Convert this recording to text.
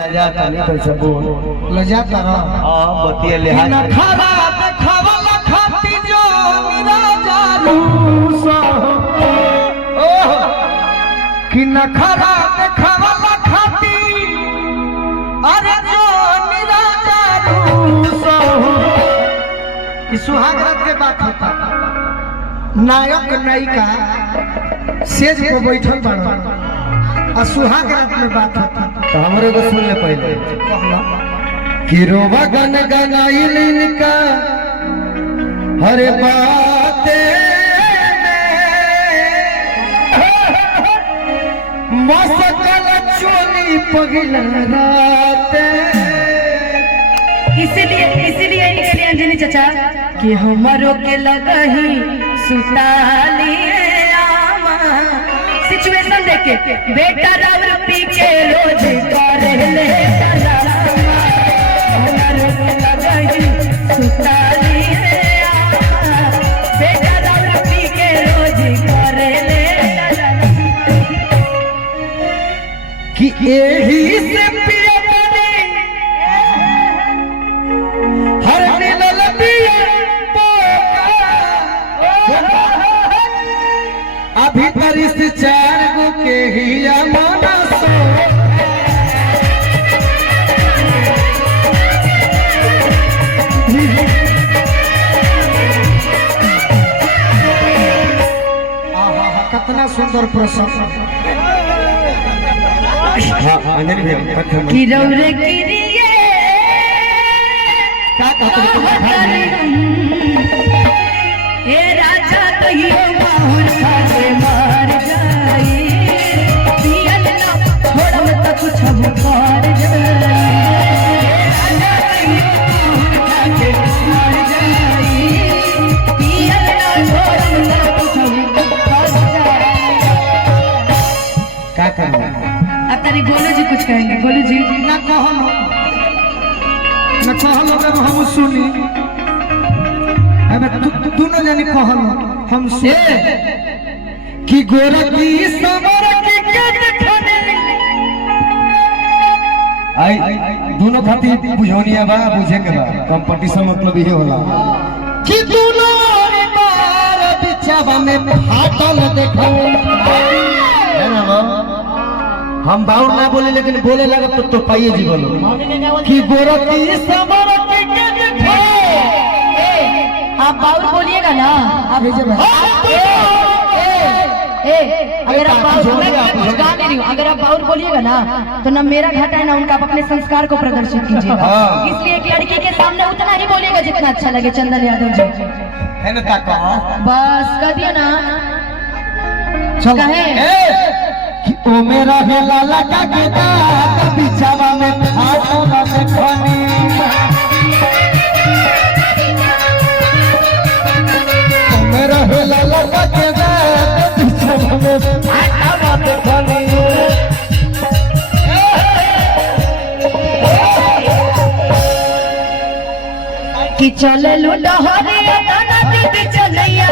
लजाता नहीं कैसे बोल लजाता रह बतिया लिहाज खरा देखावला खाती जो मेरा जानू कि नखरा देखावला खाती अरे जो मेरा जानू कि सुहाग रात के बात होता नायक नायिका सेज पे बैठल बाड़न और सुहाग रात में बात होता तो हमरे को सुन ले पहले कि रोवा गन गनाइल इनका हर बातें मसकल चोली पगला रातें इसीलिए निकली अंजलि चाचा कि हमारो के लगही सुताली सिचुएशन देख के बेटा रावर पी के रोज करे ले हमारो के लगही सुताली बेटा रावर पी के रोज करे ले कि यही से पिया हर मिलल पिया अभी परिस चार गो के हिया माना सो कितना सुंदर प्रसंग कि रौरे गिरिए ए राजा कहियो माहुर खाके मार जाई पियल ना छोड़म त कुछ हम कर जाई राजा कहियो माहुर खाके मार जाई पियल ना छोड़म त कुछ हम कर जाई क्या करना अब तारी गोलू जी कुछ कहेंगे गोलू जी ना कहलो जब हम सुनी दोनों जानी कहलो हम सुने कि गोरा की समर के देखने आई दोनों खातिर बुझौनिया बा बुझे के बा कंपटीशन मतलब ये होला कि दोनों बार बिचावा में फाटल देखो है ना बा हम बाउर ना बोले लेकिन बोले लगा तो पाइए जी बोलो कि गोरा की समर के देखो आप बाउल बोलिएगा ना आप अगर आप बाउल मैं गा नहीं रही हूँ अगर आप बाउल बोलिएगा ना तो ना मेरा घाटा है ना उनका। आप अपने संस्कार को प्रदर्शित कीजिएगा इसलिए एक लड़की के सामने उतना ही बोलिएगा जितना अच्छा लगे। चंदन यादव जी है ना ताका बस कह दिया ना कहे कि ओ मेरा है लाला का गेदा बिचावा में फाटल देखनी मेरा है लाला का गेदा बिचावा में फाटल देखनी कि चल लुडहरिया नदी चलैया